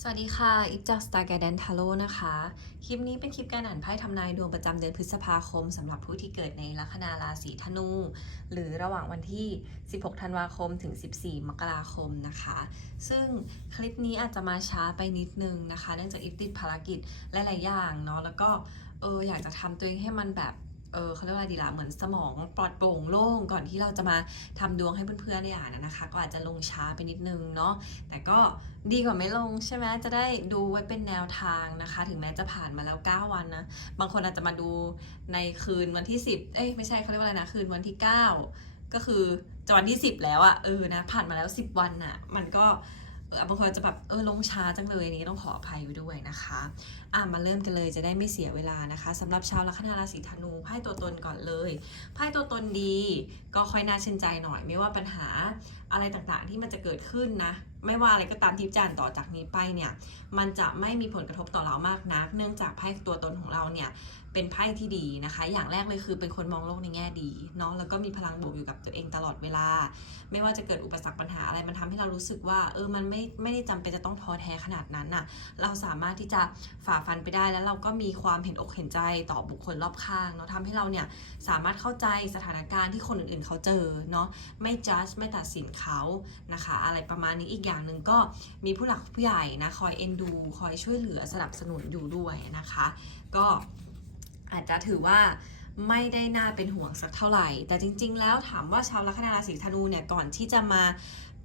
สวัสดีค่ะ อิฟจาก Star Guidance Tarot นะคะ คลิปนี้เป็นคลิปการอ่านไพ่ทำนายดวงประจำเดือนพฤษภาคมสำหรับผู้ที่เกิดในลัคนาราศีธนู หรือระหว่างวันที่ 16 ธันวาคมถึง 14 มกราคมนะคะ ซึ่งคลิปนี้อาจจะมาช้าไปนิดนึงนะคะ เนื่องจากอิฟติดภารกิจหลาย ๆ อย่างเนาะ แล้วก็เอออยากจะทำตัวเองให้มันแบบ เออเขาเรียกว่าอะไรดีละเหมือนสมองปลอดโปร่งโล่งก่อนที่เราจะมาทำดวงให้เพื่อนๆได้อ่านนะคะ ก็อาจจะลงช้าไปนิดนึงเนาะแต่ก็ดีกว่าไม่ลงใช่ไหมจะได้ดูไว้เป็นแนวทางนะคะ ถึงแม้จะผ่านมาแล้ว 9 วันนะ บางคนอาจจะมาดูในคืนวันที่ 10 เอ้ยไม่ใช่เขาเรียกว่าอะไรนะคืนวันที่ 9 ก็คือจะวันที่ 10 แล้วอะเออนะผ่านมาแล้ว 10 วันอะมันก็ บางคนจะแบบเออลงช้าจังเลยนี้ต้องขออภัยไว้ด้วยนะคะอะมาเริ่มกันเลยจะได้ไม่เสียเวลานะคะสำหรับชาวลัคนาราศีธนูไพ่ตัวตนก่อนเลยไพ่ตัวตนดี ก็ค่อยน่าชื่นใจหน่อย ไม่ว่าปัญหาอะไรต่างๆที่มันจะเกิดขึ้นนะ ไม่ว่าอะไรก็ตามที่จานต่อจากนี้ไปเนี่ย มันจะไม่มีผลกระทบต่อเรามากนัก เนื่องจากไพ่ตัวตนของเราเนี่ย เป็นไพ่ที่ดีนะคะ อย่างแรกเลยคือเป็นคนมองโลกในแง่ดีเนาะแล้วก็มีพลังบวกอยู่กับตัวเองตลอดเวลา ไม่ว่าจะเกิดอุปสรรคปัญหาอะไรมันทำให้เรารู้สึกว่าเออมันไม่ไม่ได้จำเป็นจะต้องท้อแท้ขนาดนั้นน่ะเราสามารถที่จะฝ่าฟันไปได้แล้วเราก็มีความเห็นอกเห็นใจต่อบุคคลรอบข้างเนาะทำให้เราเนี่ยสามารถเข้าใจสถานการณ์ที่คนอื่นๆเขาเจอเนาะไม่จัดไม่ตัดสินเขานะคะ อะไรประมาณนี้อีกอย่างหนึ่งก็มีผู้หลักผู้ใหญ่นะคอยเอ็นดู คอยช่วยเหลือสนับสนุนอยู่ด้วยนะคะ ก็ อาจจะถือว่าไม่ได้น่าเป็นห่วงสักเท่าไหร่ แต่จริง ๆ แล้วถามว่าชาวลัคนาราศีธนูเนี่ยก่อนที่จะมา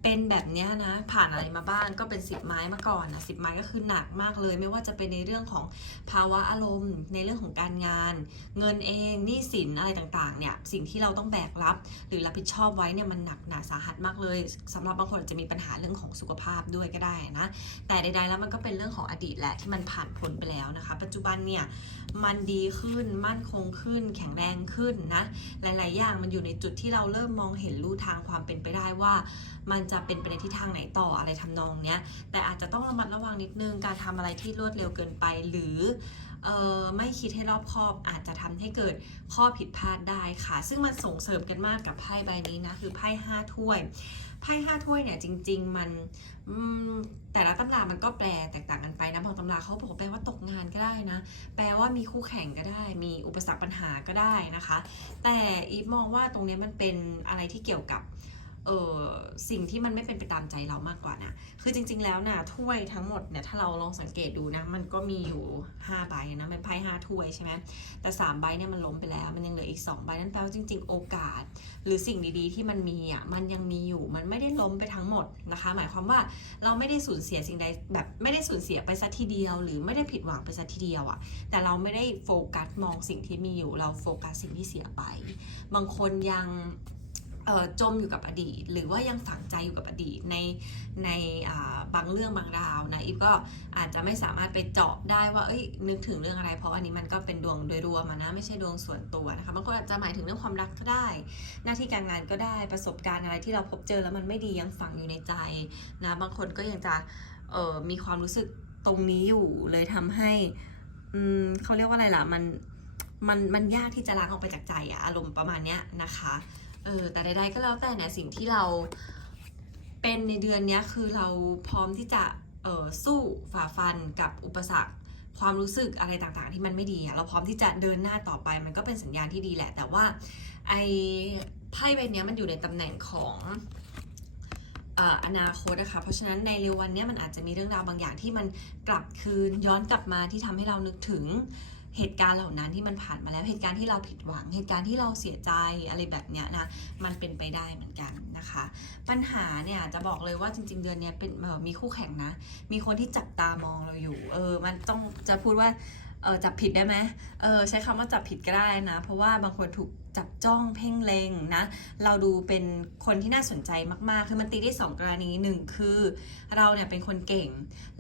เป็นแบบเนี้ยนะผ่านอะไรมาบ้างก็เป็นสิบไม้มาก่อนนะสิบไม้ก็คือหนักมากเลย ไม่ว่าจะเป็นในเรื่องของภาวะอารมณ์ ในเรื่องของการงาน เงินเองหนี้สินอะไรต่างๆเนี่ยสิ่งที่เราต้องแบกรับ หรือรับผิดชอบไว้เนี่ยมันหนักหนาสาหัสมากเลยสำหรับบางคนอาจจะมีปัญหาเรื่องของสุขภาพด้วยก็ได้นะแต่ใดๆแล้วมันก็เป็นเรื่องของอดีตแหละที่มันผ่านพ้นไปแล้วนะคะ ปัจจุบันเนี่ยมันดีขึ้นมั่นคงขึ้น แข็งแรงขึ้นนะหลาย ๆ อย่างมันอยู่ในจุดที่เราเริ่มมองเห็นรูทางความเป็นไปได้ว่ามันจะเป็นไปในทิศทางไหนต่ออะไรทำนองเนี้ย แต่อาจจะต้องระมัดระวังนิดนึงการทำอะไรที่รวดเร็วเกินไป หรือเออไม่คิดให้รอบคอบอาจจะทำให้เกิดข้อผิดพลาดได้ค่ะ ซึ่งมันส่งเสริมกันมากกับไพ่ใบนี้นะคือไพ่ห้าถ้วยไพ่ห้าถ้วยเนี่ยจริง ๆ มันแต่ละตำรามันก็แปลแตกต่างกันไปนะบางตำราเขาบอกแปลว่าตกงานก็ได้นะ แปลว่ามีคู่แข่งก็ได้ มีอุปสรรคปัญหาก็ได้นะคะ แต่อีฟมองว่าตรงนี้มันเป็นอะไรที่เกี่ยวกับ เออสิ่งที่มันไม่เป็นไปตามใจเรามากกว่านะ คือจริง ๆ แล้วนะถ้วยทั้งหมดเนี่ยถ้าเราลองสังเกตดูนะ มันก็มีอยู่5ใบนะมันไพ่5ถ้วยใช่ไหมแต่3ใบเนี่ยมันล้มไปแล้ว มันยังเหลืออีก2ใบนั่นแปลว่าจริง ๆ โอกาส หรือสิ่งดีๆ ที่มันมีอะมันยังมีอยู่มันไม่ได้ล้มไปทั้งหมดนะคะ หมายความว่าเราไม่ได้สูญเสียสิ่งใดแบบไม่ได้สูญเสียไปซะทีเดียว หรือไม่ได้ผิดหวังไปซะทีเดียวอะแต่เราไม่ได้โฟกัสมองสิ่งที่มีอยู่ เราโฟกัสสิ่งที่เสียไป บางคนยัง จมอยู่กับอดีต หรือว่ายังฝังใจอยู่กับอดีตในในบางเรื่องบางราวนะอีฟก็อาจจะไม่สามารถไปเจาะได้ว่าเอ้ยนึกถึงเรื่องอะไร เพราะอันนี้มันก็เป็นดวงโดยรวมนะไม่ใช่ดวงส่วนตัวนะคะบางคนอาจจะหมายถึงเรื่องความรักก็ได้ หน้าที่การงานก็ได้ประสบการณ์อะไรที่เราพบเจอแล้วมันไม่ดียังฝังอยู่ในใจนะบางคนก็ยังจะมีความรู้สึกตรงนี้อยู่เลยทำให้อืมเขาเรียกว่าอะไรล่ะมันมันมันยากที่จะล้างออกไปจากใจอะอารมณ์ประมาณเนี้ยนะคะ เออแต่ใดๆก็แล้วแต่เนี่ยสิ่งที่เราเป็นในเดือนนี้คือเราพร้อมที่จะเออสู้ฝ่าฟันกับอุปสรรค ความรู้สึกอะไรต่างๆ ที่มันไม่ดีอะเราพร้อมที่จะเดินหน้าต่อไป มันก็เป็นสัญญาณที่ดีแหละ แต่ว่าไอ้ไพ่ใบนี้มันอยู่ในตำแหน่งของอนาคตนะคะ เพราะฉะนั้นในเร็ววันนี้มันอาจจะมีเรื่องราวบางอย่างที่มันกลับคืนย้อนกลับมาที่ทำให้เรานึกถึง เหตุการณ์เหล่านั้นที่มันผ่านมาแล้วเหตุการณ์ที่เราผิดหวัง เหตุการณ์ที่เราเสียใจอะไรแบบเนี้ยนะมันเป็นไปได้เหมือนกันนะคะ ปัญหาเนี่ยจะบอกเลยว่าจริง ๆ เดือนเนี้ยเป็นมีคู่แข่งนะ มีคนที่จับตามองเราอยู่ เออมันต้องจะพูดว่าเออจับผิดได้ไหมเออใช้คำว่าจับผิดก็ได้นะ เพราะว่าบางคนถูกจับจ้องเพ่งเลงนะ เราดูเป็นคนที่น่าสนใจมากๆ คือมันตีได้สองกรณีหนึ่งคือ เราเนี่ยเป็นคนเก่ง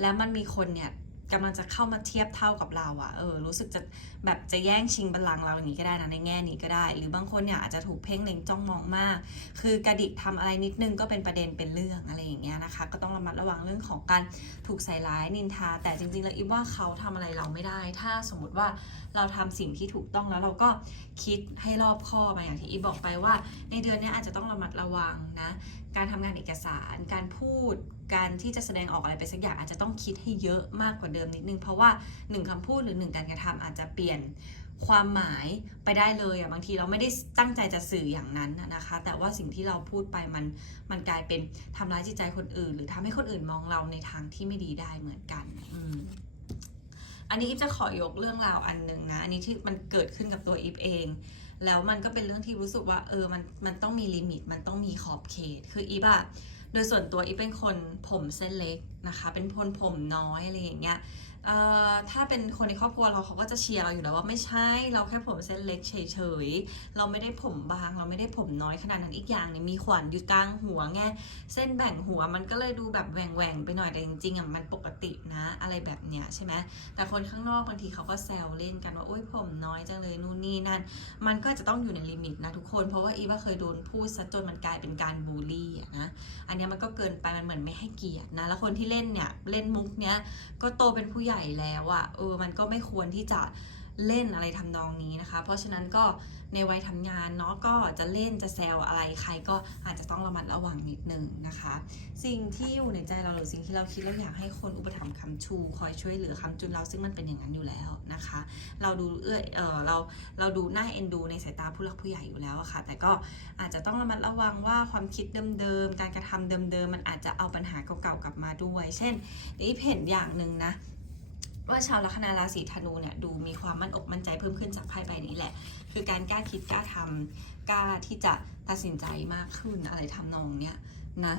แล้วมันมีคนเนี่ย กำลังจะเข้ามาเทียบเท่ากับเราอะเออ รู้สึกจะแบบจะแย่งชิงบัลลังก์เราอย่างนี้ก็ได้นะในแง่นี้ก็ได้ หรือบางคนเนี่ยอาจจะถูกเพ่งเล็งจ้องมองมาก คือกระดิกทำอะไรนิดนึงก็เป็นประเด็นเป็นเรื่องอะไรอย่างเงี้ยนะคะ ก็ต้องระมัดระวังเรื่องของการถูกใส่ร้ายนินทา แต่จริงๆแล้วอีฟว่าเขาทำอะไรเราไม่ได้ ถ้าสมมติว่า เราทำสิ่งที่ถูกต้องแล้วเราก็คิดให้รอบคอบมาอย่างที่อีบอกไปว่า ในเดือนนี้อาจจะต้องระมัดระวังนะการทำงานเอกสารการพูดการที่จะแสดงออกอะไรไปสักอย่างอาจจะต้องคิดให้เยอะมากกว่าเดิมนิดนึง เพราะว่าหนึ่งคำพูดหรือหนึ่งการกระทำอาจจะเปลี่ยนความหมายไปได้เลยอะบางทีเราไม่ได้ตั้งใจจะสื่ออย่างนั้นนะนะคะ แต่ว่าสิ่งที่เราพูดไปมันมันกลายเป็นทำร้ายจิตใจคนอื่น หรือทำให้คนอื่นมองเราในทางที่ไม่ดีได้เหมือนกัน อืม อันนี้อีฟจะขอยกเรื่องราวอันหนึ่งนะ อันนี้ที่มันเกิดขึ้นกับตัวอีฟเอง แล้วมันก็เป็นเรื่องที่รู้สึกว่าเออมันมันต้องมีลิมิต มันต้องมีขอบเขต คืออีฟอะโดยส่วนตัวอีฟเป็นคนผมเส้นเล็กนะคะ เป็นคนผมน้อยอะไรอย่างเงี้ย ถ้าเป็นคนในครอบครัวเราเขาก็จะเชียร์เราอยู่แล้วว่าไม่ใช่เราแค่ผมเส้นเล็กเฉยๆเราไม่ได้ผมบาง เราไม่ได้ผมน้อยขนาดนั้นอีกอย่างเนี่ยมีขวัญอยู่กลางหัวไงเส้นแบ่งหัวมันก็เลยดูแบบแหว่งๆไปหน่อยแต่จริงๆอะมันปกตินะอะไรแบบเนี้ยใช่ไหมแต่คนข้างนอกบางทีเขาก็แซวเล่นกันว่าอุ้ยผมน้อยจังเลยนู่นนี่นั่น มันก็จะต้องอยู่ในลิมิตนะทุกคนเพราะว่าอีว่าเคยโดนพูดซะจนมันกลายเป็นการบูลลี่นะอันนี้มันก็เกินไปมันเหมือนไม่ให้เกียรตินะแล้วคนที่เล่นเนี่ยเล่นมุกเนี้ยก็โตเป็นผู้ใหญ่หญ่แล้วอะเออมันก็ไม่ควรที่จะเล่นอะไรทำนองนี้นะคะ เพราะฉะนั้นก็ในวัยทำงานเนาะก็จะเล่นจะแซวอะไรใครก็อาจจะต้องระมัดระวังนิดนึงนะคะ สิ่งที่อยู่ในใจเราหรือสิ่งที่เราคิดเราอยากให้คนอุปถัมภ์คำชู คอยช่วยเหลือคำจุนเราซึ่งมันเป็นอย่างนั้นอยู่แล้วนะคะ เราดูเอื้อเออเราเราดูน่าเอ็นดูในสายตาผู้หลักผู้ใหญ่อยู่แล้วอะค่ะ แต่ก็อาจจะต้องระมัดระวังว่าความคิดเดิมๆการกระทำเดิมๆมันอาจจะเอาปัญหาเก่าๆกลับมาด้วย เช่นนี่เห็นอย่างหนึ่งนะ ว่าชาวลัคนาราศีธนูเนี่ยดูมีความมั่นอกมั่นใจเพิ่มขึ้นจากไพ่ใบนี้แหละ คือการกล้าคิดกล้าทำกล้าที่จะตัดสินใจมากขึ้นอะไรทำนองเนี้ยนะ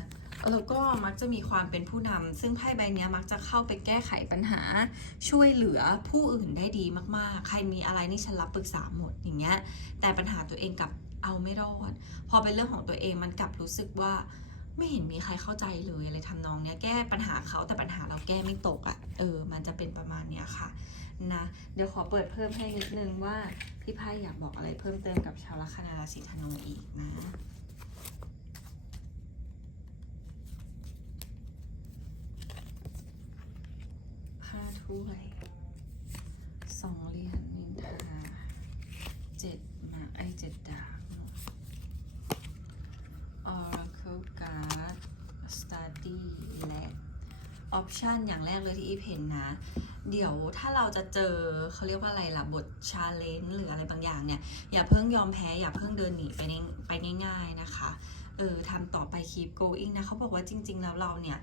แล้วก็มักจะมีความเป็นผู้นำซึ่งไพ่ใบนี้มักจะเข้าไปแก้ไขปัญหา ช่วยเหลือผู้อื่นได้ดีมากๆ ใครมีอะไรนี่ฉันรับปรึกษาหมดอย่างเงี้ยแต่ปัญหาตัวเองกับเอาไม่รอด พอเป็นเรื่องของตัวเองมันกลับรู้สึกว่า ไม่เห็นมีใครเข้าใจเลยอะไรทำนองเนี้ยแก้ปัญหาเขาแต่ปัญหาเราแก้ไม่ตกอะ่ะเออ มันจะเป็นประมาณเนี้ยค่ะนะเดี๋ยวขอเปิดเพิ่มให้นิดนึงว่าพี่ไพ่อยากบอกอะไรเพิ่มเติมกับชาวลัคนาราศีธนูอีกนะห้าถ้วยสองเหรียญนินทาเจ็ดมาไอเจ็ดดาบ Oracle Card Study และ ออปชันอย่างแรกเลยที่อีฟเห็นนะ เดี๋ยวถ้าเราจะเจอเขาเรียกว่าอะไรล่ะ บทชาเลนจ์หรืออะไรบางอย่างเนี่ย อย่าเพิ่งยอมแพ้ อย่าเพิ่งเดินหนีไปไปง่ายๆนะคะ เออทำต่อไป keep going นะเขาบอกว่าจริง ๆ แล้วเราเนี่ย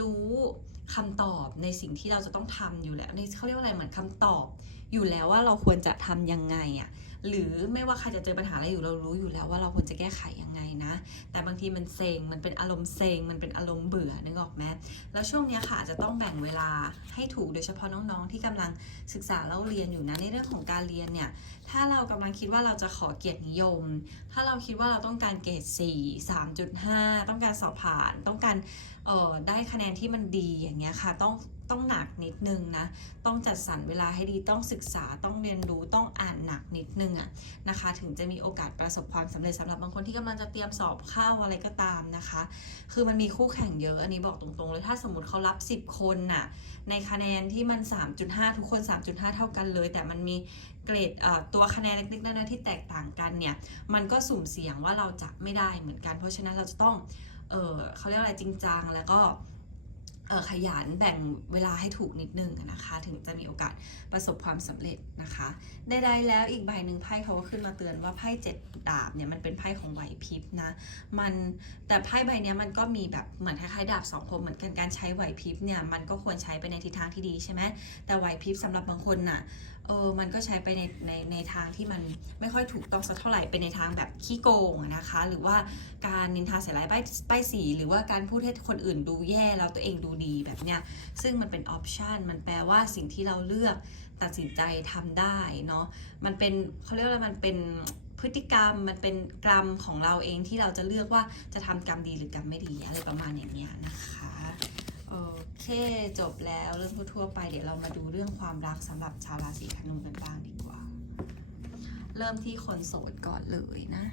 รู้ คำตอบในสิ่งที่เราจะต้องทำอยู่แล้วในเขาเรียกว่าอะไรเหมือนคำตอบ อยู่แล้วว่าเราควรจะทำยังไงอะ่ะหรือไม่ว่าใครจะเจอปัญหาอะไรอยู่เรารู้อยู่แล้วว่าเราควรจะแก้ไขยังไงนะ แต่บางทีมันเซ็งมันเป็นอารมณ์เซ็งมันเป็นอารมณ์เบื่อนึกออกไหมแล้วช่วงนี้ค่ะจะต้องแบ่งเวลาให้ถูกโดยเฉพาะน้องๆ ที่กำลังศึกษาเล่าเรียนอยู่นะในเรื่องของการเรียนเนี่ยถ้าเรากำลังคิดว่าเราจะขอเกียรตินิยม ถ้าเราคิดว่าเราต้องการเกรด4 3.5 ต้องการสอบผ่าน ต้องการเออได้คะแนนที่มันดีอย่างเงี้ยค่ะต้องต้องหนักนิดนึงนะ ต้องจัดสรรเวลาให้ดี ต้องศึกษา ต้องเรียนรู้ ต้องอ่านหนักนิดนึงอะนะคะ ถึงจะมีโอกาสประสบความสำเร็จสำหรับบางคนที่กำลังจะเตรียมสอบเข้าอะไรก็ตามนะคะ คือมันมีคู่แข่งเยอะ อันนี้บอกตรงๆเลย ถ้าสมมติเขารับ 10 คนน่ะ ในคะแนนที่มัน 3.5 ทุกคน 3.5 เท่ากันเลย แต่มันมีเกรดตัวคะแนนเล็กๆน้อยๆที่แตกต่างกันเนี่ย มันก็สุ่มเสี่ยงว่าเราจะไม่ได้เหมือนกัน เพราะฉะนั้นเราจะต้อง เออเขาเรียกอะไรจริงจังแล้วก็เออขยันแบ่งเวลาให้ถูกนิดนึงนะคะ ถึงจะมีโอกาสประสบความสำเร็จนะคะใดๆแล้วอีกใบหนึ่งไพ่เขาก็ขึ้นมาเตือนว่าไพ่เจ็ดดาบเนี่ยมันเป็นไพ่ของไหวพริบนะมันแต่ไพ่ใบนี้มันก็มีแบบเหมือนคล้ายๆดาบสองคมเหมือนกันการใช้ไหวพริบเนี่ยมันก็ควรใช้ไปในทิศทางที่ดีใช่ไหมแต่ไหวพริบสำหรับบางคนน่ะ เออมันก็ใช้ไปในในในทางที่มันไม่ค่อยถูกต้องสักเท่าไหร่เป็นในทางแบบขี้โกงนะคะ หรือว่าการนินทาใส่ร้ายป้ายป้ายสี หรือว่าการพูดให้คนอื่นดูแย่แล้วตัวเองดูดีแบบเนี้ยซึ่งมันเป็นออปชันมันแปลว่าสิ่งที่เราเลือกตัดสินใจทำได้เนาะมันเป็นเขาเรียกว่ามันเป็นพฤติกรรมมันเป็นกรรมของเราเองที่เราจะเลือกว่าจะทำกรรมดีหรือกรรมไม่ดีอะไรประมาณอย่างเงี้ยนะคะ โอเคจบแล้วเรื่องทั่วๆไปเดี๋ยวเรามาดูเรื่องความรักสำหรับชาวราศีธนูกันบ้างดีกว่า เริ่มที่คนโสดก่อนเลยนะ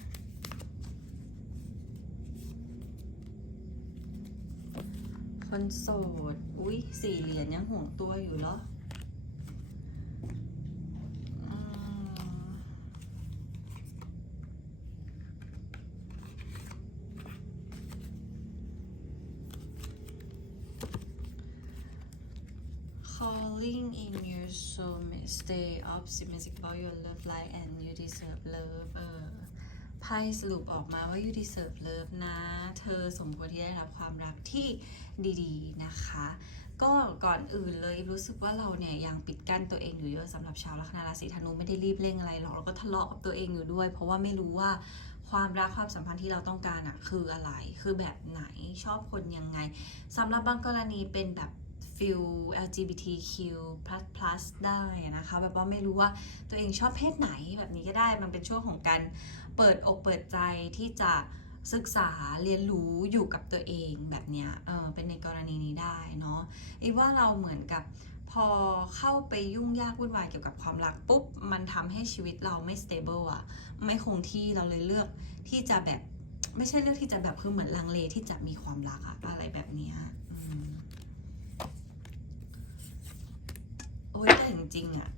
คนโสด อุ้ยสี่เหรียญยังห่วงตัวอยู่เหรอม calling in your soulmate stay optimistic about your love life and you deserve love เออไพ่สรุปออกมาว่า you deserve love นะ เธอสมควรที่ได้รับความรักที่ดีๆนะคะ ก็ก่อนอื่นเลยรู้สึกว่าเราเนี่ยยังปิดกั้นตัวเองอยู่เยอะสำหรับชาวลัคนาราศีธนูไม่ได้รีบเร่งอะไรหรอกแล้วก็ทะเลาะกับตัวเองอยู่ด้วย เพราะว่าไม่รู้ว่าความรักความสัมพันธ์ที่เราต้องการอะคืออะไร คือแบบไหนชอบคนยังไงสำหรับบางกรณีเป็นแบบ ฟิล LGBTQ+ ได้นะคะ แบบว่าไม่รู้ว่าตัวเองชอบเพศไหนแบบนี้ก็ได้ มันเป็นช่วงของการเปิดอกเปิดใจที่จะศึกษาเรียนรู้อยู่กับตัวเองแบบเนี้ย เออเป็นในกรณีนี้ได้เนาะอีว่าเราเหมือนกับพอเข้าไปยุ่งยากวุ่นวายเกี่ยวกับความรักปุ๊บ มันทำให้ชีวิตเราไม่ stable อะไม่คงที่เราเลยเลือกที่จะแบบ ไม่ใช่เลือกที่จะแบบคือเหมือนลังเลที่จะมีความรักอะอะไรแบบเนี้ย โอ้ยแต่จริงๆอะ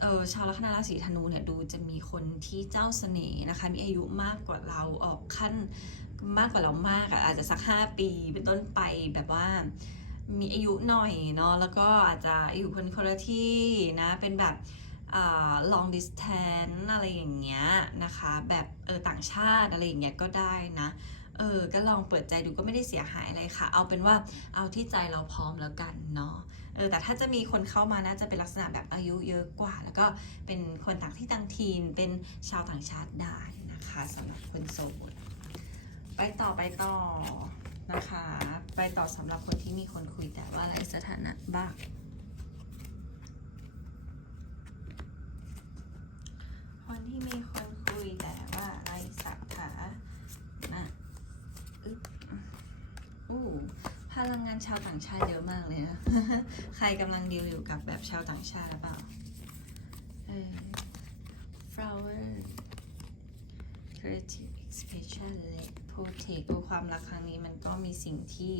เออชาวลัคนาราศีธนูเนี่ยดูจะมีคนที่เจ้าเสน่ห์นะคะ มีอายุมากกว่าเราออกขั้นมากกว่าเรามากอะอาจจะสัก 5 ปีเป็นต้นไปแบบว่ามีอายุหน่อยเนาะแล้วก็อาจจะอยู่คนคนละที่นะเป็นแบบอ long distance อะไรอย่างเงี้ยนะคะ แบบเออต่างชาติอะไรอย่างเงี้ยก็ได้นะเออก็ลองเปิดใจดูก็ไม่ได้เสียหายอะไรค่ะ เอาเป็นว่าเอาที่ใจเราพร้อมแล้วกันเนาะ เออแต่ถ้าจะมีคนเข้ามาน่าจะเป็นลักษณะแบบอายุเยอะกว่า แล้วก็เป็นคนต่างที่ต่างทีนเป็นชาวต่างชาติได้นะคะสำหรับคนโสดไปต่อไปต่อนะคะ ไปต่อสำหรับคนที่มีคนคุยแต่ว่าอะไรสถานะบ้างคนที่มีคนคุยแต่ว่าอะไรสถานะอึ๊บอู้พ ลังงานชาวต่างชาติเยอะมากเลยนะ ใครกำลังดีลอยู่กับแบบชาวต่างชาติหรือเปล่าเออ flower creative expression และ protect โอ้ความรักครั้งนี้มันก็มีสิ่งที่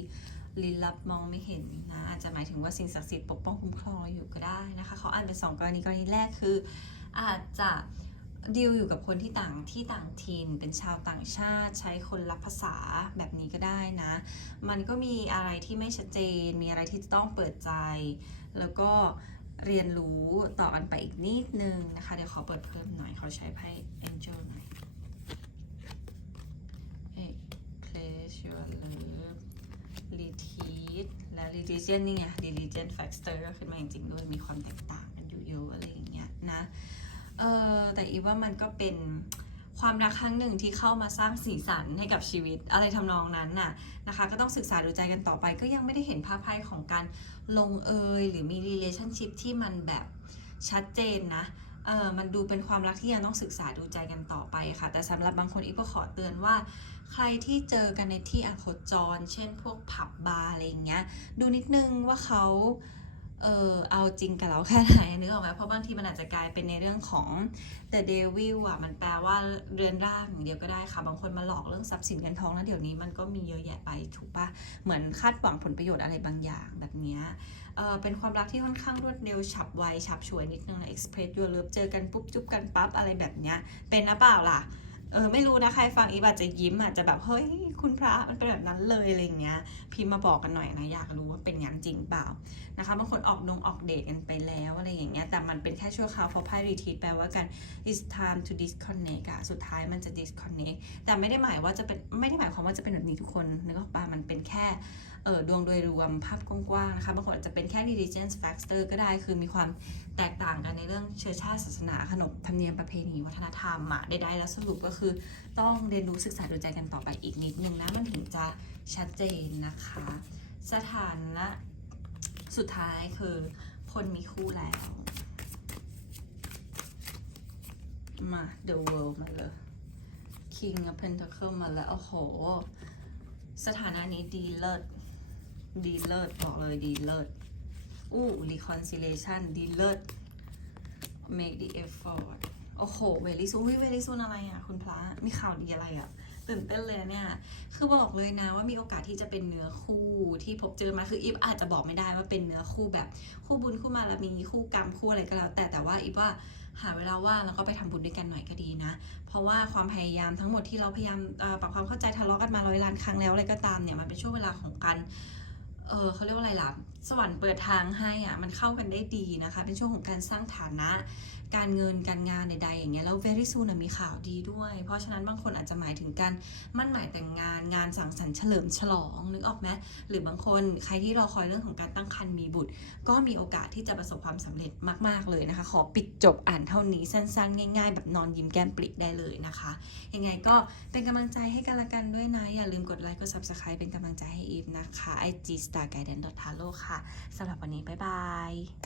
ลี้ลับมองไม่เห็นนะอาจจะหมายถึงว่าสิ่งศักดิ์สิทธิ์ปกป้องคุ้มครองเราอยู่ก็ได้นะคะเขาอ่านเป็นสองกรณีกรณีแรกคือ อาจจะ ดีลอยู่กับคนที่ต่างที่ต่างถิ่นเป็นชาวต่างชาติ ใช้คนรับภาษาแบบนี้ก็ได้นะ มันก็มีอะไรที่ไม่ชัดเจน มีอะไรที่ต้องเปิดใจ แล้วก็เรียนรู้ต่อกันไปอีกนิดนึงนะคะ เดี๋ยวขอเปิดเพิ่มหน่อยเขาใช้ไพ่ Angel หน่อย Hey, place your love retreat และ religion นี่ไง religion factor ก็ขึ้นมาจริงๆด้วยมีความแตกต่างกันอยู่เยอะอะไรอย่างเงี้ยนะ เออแต่อีว่ามันก็เป็นความรักครั้งหนึ่งที่เข้ามาสร้างสีสันให้กับชีวิตอะไรทำนองนั้นน่ะนะคะ ก็ต้องศึกษาดูใจกันต่อไป ก็ยังไม่ได้เห็นภาพไพ่ของการลงเอยหรือมี relationship ที่มันแบบชัดเจนนะเออมันดูเป็นความรักที่ยังต้องศึกษาดูใจกันต่อไปค่ะ แต่สำหรับบางคนอีกก็ขอเตือนว่า ใครที่เจอกันในที่อโคจร เช่นพวกผับบาร์อะไรอย่างเงี้ยดูนิดนึงว่าเขา เออเอาจริงกับเราแค่ไหนนึกออกไหมเพราะบางทีมันอาจจะกลายเป็นในเรื่องของ the devil อะมันแปลว่าเรือนร่างอย่างเดียวก็ได้ค่ะ บางคนมาหลอกเรื่องทรัพย์สินเงินทองแล้วเดี๋ยวนี้มันก็มีเยอะแยะไปถูกปะเหมือนคาดหวังผลประโยชน์อะไรบางอย่างแบบนี้เออเป็นความรักที่ค่อนข้างรวดเร็วฉับไวฉับฉวยนิดนึงนะ express your love เจอกันปุ๊บจุ๊บกันปั๊บอะไรแบบเนี้ยเป็นนะเปล่าล่ะ เออไม่รู้นะใครฟังอีฟอาจจะยิ้มอาจจะแบบเฮ้ยคุณพระมันเป็นแบบนั้นเลยอะไรเงี้ยพิมพ์มาบอกกันหน่อยนะอยากรู้ว่าเป็นอย่างจริงเปล่านะคะบางคนออกนงออกเดทกันไปแล้วอะไรอย่างเงี้ยแต่มันเป็นแค่ชั่วคราวเพราะไพ่รีทีแปลว่ากัน it's time to disconnect อะสุดท้ายมันจะ disconnect แต่ไม่ได้หมายว่าจะเป็นไม่ได้หมายความว่าจะเป็นแบบนี้ทุกคนนึกออกปะมันเป็นแค่ ดวงโดยรวมภาพกว้างๆนะคะบางคนอาจจะเป็นแค่ religious factor ก็ได้คือมีความแตกต่างกันในเรื่องเชื้อชาติศาสนาขนบธรรมเนียมประเพณีวัฒนธรรมอะใดๆแล้วสรุปก็คือต้องเรียนรู้ศึกษาดูใจกันต่อไปอีกนิดนึงนะมันถึงจะชัดเจนนะคะ สถานะสุดท้ายคือคนมีคู่แล้วมา The World มาเลย King of Pentacle มาแล้ว โอ้โห สถานะนี้ดีเลิศ ดีเลิศบอกเลยดีเลิศอู้ Reconciliation ดีเลิศ Make the effort โอ้โหเวลิซูวิเวลิซูอะไรอะ คุณพระมีข่าวดีอะไรอะตื่นเต้นเลยนะเนี่ย คือบอกเลยนะว่ามีโอกาสที่จะเป็นเนื้อคู่ที่พบเจอมาคืออีฟอาจจะบอกไม่ได้ว่าเป็นเนื้อคู่แบบคู่บุญคู่มาแล้วมีคู่กรรมคู่อะไรก็แล้ว แต่แต่ว่าอีฟว่าหาเวลาว่างแล้วก็ไปทำบุญด้วยกันหน่อยก็ดีนะ เพราะว่าความพยายามทั้งหมดที่เราพยายามปรับความเข้าใจทะเลาะกันมาร้อยล้านครั้งแล้วอะไรก็ตามเนี่ยมันเป็นช่วงเวลาของการ เออเขาเรียกว่าอะไรล่ะ สวรรค์เปิดทางให้อะมันเข้ากันได้ดีนะคะ เป็นช่วงของการสร้างฐานะ การเงินการงานใดๆอย่างเงี้ยแล้ว very soon อะมีข่าวดีด้วย เพราะฉะนั้นบางคนอาจจะหมายถึงการมั่นหมายแต่งงานงานสังสรรค์เฉลิมฉลองนึกออกไหมหรือบางคนใครที่รอคอยเรื่องของการตั้งครรภ์มีบุตร ก็มีโอกาสที่จะประสบความสำเร็จมาก ๆเลยนะคะ ขอปิดจบอ่านเท่านี้สั้นๆ ง่าย ๆ แบบนอนยิ้มแก้มปริได้เลยนะคะยังไงก็เป็นกำลังใจให้กันละกันด้วยนะอย่าลืมกดไลค์กด subscribe เป็นกำลังใจให้อีฟนะคะ IG star guidance tarot ค่ะสำหรับวันนี้ บ๊ายบาย